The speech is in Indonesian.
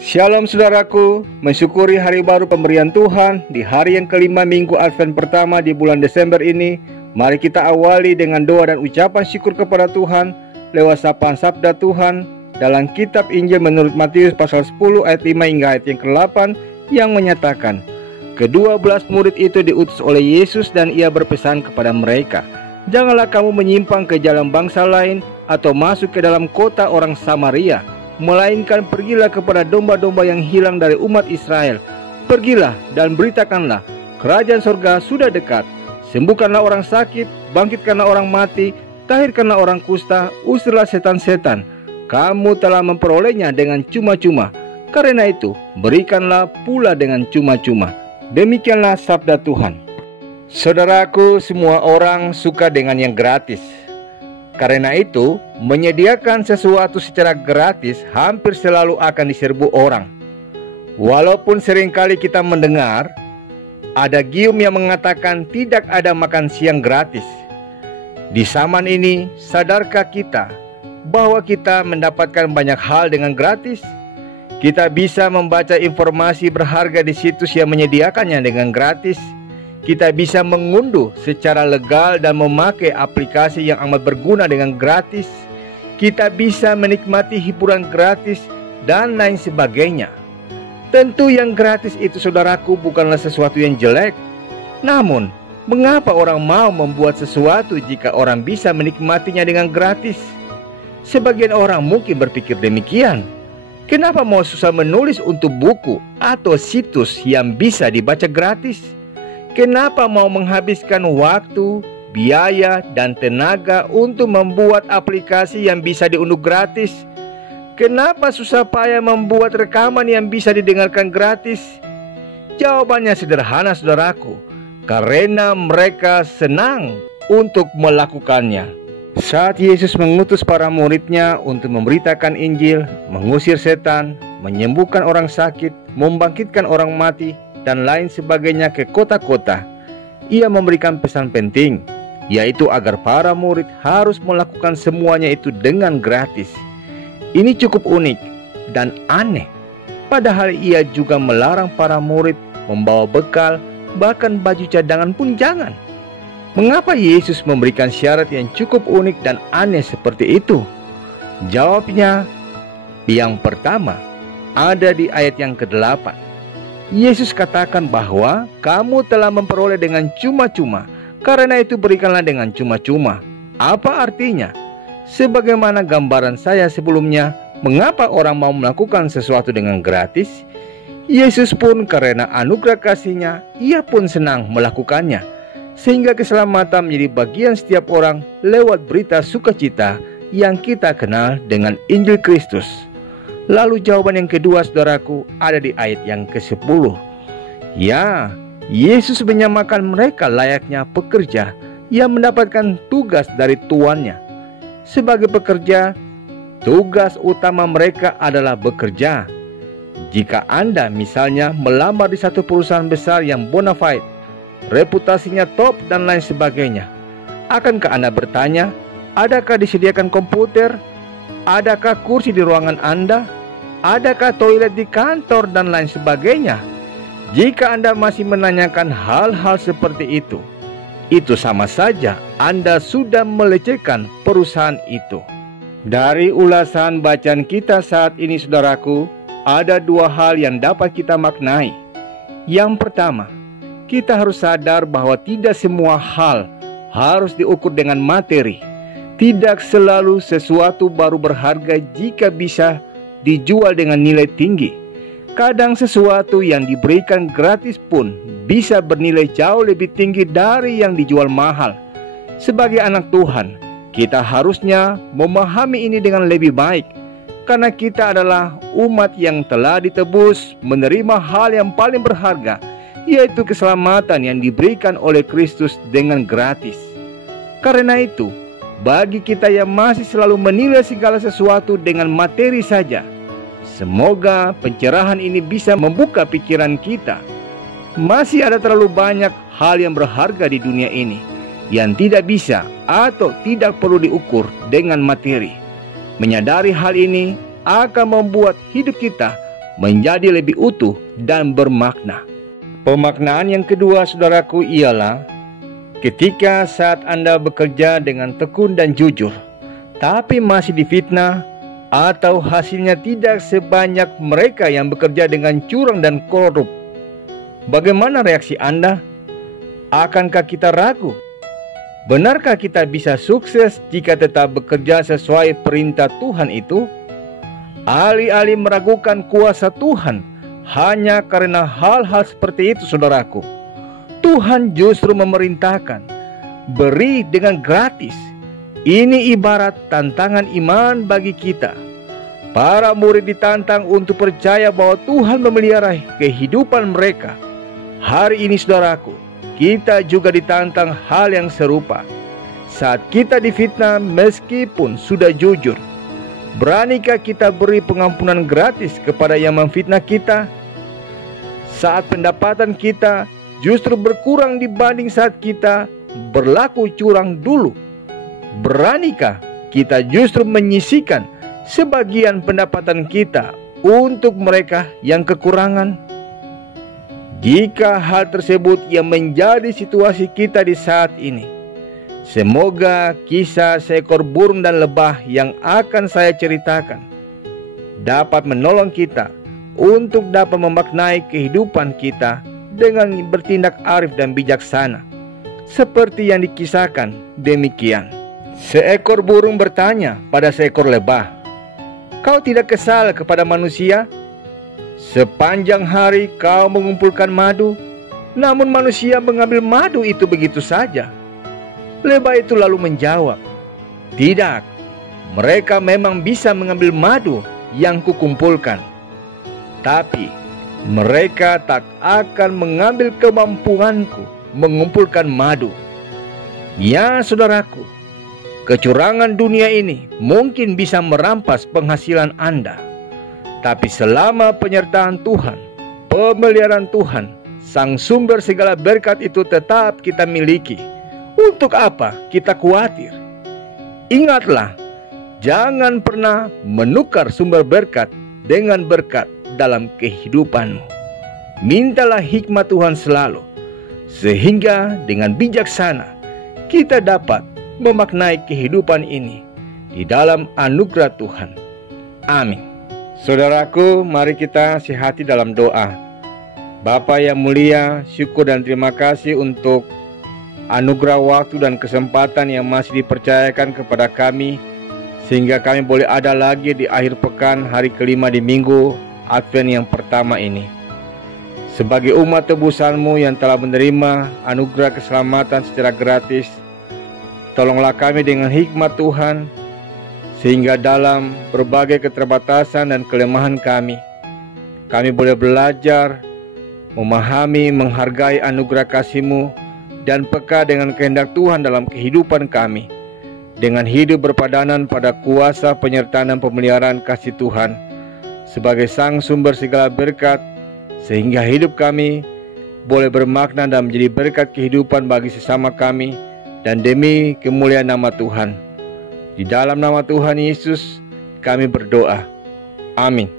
Shalom saudaraku, mensyukuri hari baru pemberian Tuhan di hari yang kelima minggu Advent pertama di bulan Desember ini. Mari kita awali dengan doa dan ucapan syukur kepada Tuhan lewat sapaan sabda Tuhan dalam kitab Injil menurut Matius pasal 10 ayat 5 hingga ayat yang ke-8 yang menyatakan, kedua-belas murid itu diutus oleh Yesus dan ia berpesan kepada mereka, janganlah kamu menyimpang ke jalan bangsa lain atau masuk ke dalam kota orang Samaria, melainkan pergilah kepada domba-domba yang hilang dari umat Israel. Pergilah dan beritakanlah, kerajaan sorga sudah dekat. Sembuhkanlah orang sakit, bangkitkanlah orang mati, tahirkanlah orang kusta, usirlah setan-setan. Kamu telah memperolehnya dengan cuma-cuma, karena itu berikanlah pula dengan cuma-cuma. Demikianlah sabda Tuhan. Saudaraku, semua orang suka dengan yang gratis. Karena itu, menyediakan sesuatu secara gratis hampir selalu akan diserbu orang. Walaupun seringkali kita mendengar ada gium yang mengatakan tidak ada makan siang gratis. Di zaman ini, sadarkah kita bahwa kita mendapatkan banyak hal dengan gratis? Kita bisa membaca informasi berharga di situs yang menyediakannya dengan gratis. Kita bisa mengunduh secara legal dan memakai aplikasi yang amat berguna dengan gratis. Kita bisa menikmati hiburan gratis dan lain sebagainya. Tentu yang gratis itu, saudaraku, bukanlah sesuatu yang jelek. Namun, mengapa orang mau membuat sesuatu jika orang bisa menikmatinya dengan gratis? Sebagian orang mungkin berpikir demikian. Kenapa mau susah menulis untuk buku atau situs yang bisa dibaca gratis? Kenapa mau menghabiskan waktu, biaya, dan tenaga untuk membuat aplikasi yang bisa diunduh gratis? Kenapa susah payah membuat rekaman yang bisa didengarkan gratis? Jawabannya sederhana, saudaraku, karena mereka senang untuk melakukannya. Saat Yesus mengutus para muridnya untuk memberitakan Injil, mengusir setan, menyembuhkan orang sakit, membangkitkan orang mati, dan lain sebagainya ke kota-kota, ia memberikan pesan penting, yaitu agar para murid harus melakukan semuanya itu dengan gratis. Ini cukup unik dan aneh. Padahal ia juga melarang para murid membawa bekal, bahkan baju cadangan pun jangan. Mengapa Yesus memberikan syarat yang cukup unik dan aneh seperti itu? Jawabnya, yang pertama ada di ayat yang ke-8. Yesus katakan bahwa kamu telah memperoleh dengan cuma-cuma, karena itu berikanlah dengan cuma-cuma. Apa artinya? Sebagaimana gambaran saya sebelumnya, mengapa orang mau melakukan sesuatu dengan gratis? Yesus pun karena anugerah kasih-Nya, ia pun senang melakukannya, sehingga keselamatan menjadi bagian setiap orang lewat berita sukacita yang kita kenal dengan Injil Kristus. Lalu jawaban yang kedua, saudaraku, ada di ayat yang ke-10. Ya, Yesus menyamakan mereka layaknya pekerja yang mendapatkan tugas dari tuannya. Sebagai pekerja, tugas utama mereka adalah bekerja. Jika Anda misalnya melamar di satu perusahaan besar yang bona fide, reputasinya top dan lain sebagainya, akankah Anda bertanya, adakah disediakan komputer? Adakah kursi di ruangan Anda? Adakah toilet di kantor dan lain sebagainya? Jika Anda masih menanyakan hal-hal seperti itu sama saja Anda sudah melecehkan perusahaan itu. Dari ulasan bacaan kita saat ini, saudaraku, ada dua hal yang dapat kita maknai. Yang pertama, kita harus sadar bahwa tidak semua hal harus diukur dengan materi. Tidak selalu sesuatu baru berharga jika bisa dijual dengan nilai tinggi. Kadang sesuatu yang diberikan gratis pun bisa bernilai jauh lebih tinggi dari yang dijual mahal. Sebagai anak Tuhan, kita harusnya memahami ini dengan lebih baik, karena kita adalah umat yang telah ditebus menerima hal yang paling berharga, yaitu keselamatan yang diberikan oleh Kristus dengan gratis. Karena itu, bagi kita yang masih selalu menilai segala sesuatu dengan materi saja, semoga pencerahan ini bisa membuka pikiran kita. Masih ada terlalu banyak hal yang berharga di dunia ini yang tidak bisa atau tidak perlu diukur dengan materi. Menyadari hal ini akan membuat hidup kita menjadi lebih utuh dan bermakna. Pemaknaan yang kedua, saudaraku, ialah ketika saat Anda bekerja dengan tekun dan jujur, tapi masih difitnah, atau hasilnya tidak sebanyak mereka yang bekerja dengan curang dan korup. Bagaimana reaksi Anda? Akankah kita ragu? Benarkah kita bisa sukses jika tetap bekerja sesuai perintah Tuhan itu? Alih-alih meragukan kuasa Tuhan hanya karena hal-hal seperti itu, saudaraku, Tuhan justru memerintahkan, beri dengan gratis. Ini ibarat tantangan iman bagi kita. Para murid ditantang untuk percaya bahwa Tuhan memelihara kehidupan mereka. Hari ini, saudaraku, kita juga ditantang hal yang serupa. Saat kita difitnah meskipun sudah jujur, beranikah kita beri pengampunan gratis kepada yang memfitnah kita? Saat pendapatan kita justru berkurang dibanding saat kita berlaku curang dulu, beranikah kita justru menyisihkan sebagian pendapatan kita untuk mereka yang kekurangan? Jika hal tersebut yang menjadi situasi kita di saat ini, semoga kisah seekor burung dan lebah yang akan saya ceritakan dapat menolong kita untuk dapat memaknai kehidupan kita dengan bertindak arif dan bijaksana, seperti yang dikisahkan demikian. Seekor burung bertanya pada seekor lebah, "Kau tidak kesal kepada manusia? Sepanjang hari kau mengumpulkan madu, namun manusia mengambil madu itu begitu saja." Lebah itu lalu menjawab, "Tidak, mereka memang bisa mengambil madu yang kukumpulkan, tapi mereka tak akan mengambil kemampuanku mengumpulkan madu." Ya, saudaraku, kecurangan dunia ini mungkin bisa merampas penghasilan Anda, tapi selama penyertaan Tuhan, pemeliharaan Tuhan, Sang sumber segala berkat itu tetap kita miliki, untuk apa kita khawatir? Ingatlah, jangan pernah menukar sumber berkat dengan berkat dalam kehidupanmu. Mintalah hikmat Tuhan selalu, sehingga dengan bijaksana kita dapat memaknai kehidupan ini di dalam anugerah Tuhan. Amin. Saudaraku, mari kita sehati dalam doa. Bapa yang mulia, syukur dan terima kasih untuk anugerah waktu dan kesempatan yang masih dipercayakan kepada kami, sehingga kami boleh ada lagi di akhir pekan hari kelima di minggu Advent yang pertama ini. Sebagai umat tebusan-Mu yang telah menerima anugerah keselamatan secara gratis, tolonglah kami dengan hikmat Tuhan, sehingga dalam berbagai keterbatasan dan kelemahan kami boleh belajar, memahami, menghargai anugerah kasih-Mu, dan peka dengan kehendak Tuhan dalam kehidupan kami, dengan hidup berpadanan pada kuasa penyertaan dan pemeliharaan kasih Tuhan sebagai Sang sumber segala berkat, sehingga hidup kami boleh bermakna dan menjadi berkat kehidupan bagi sesama kami, dan demi kemuliaan nama Tuhan. Di dalam nama Tuhan Yesus kami berdoa. Amin.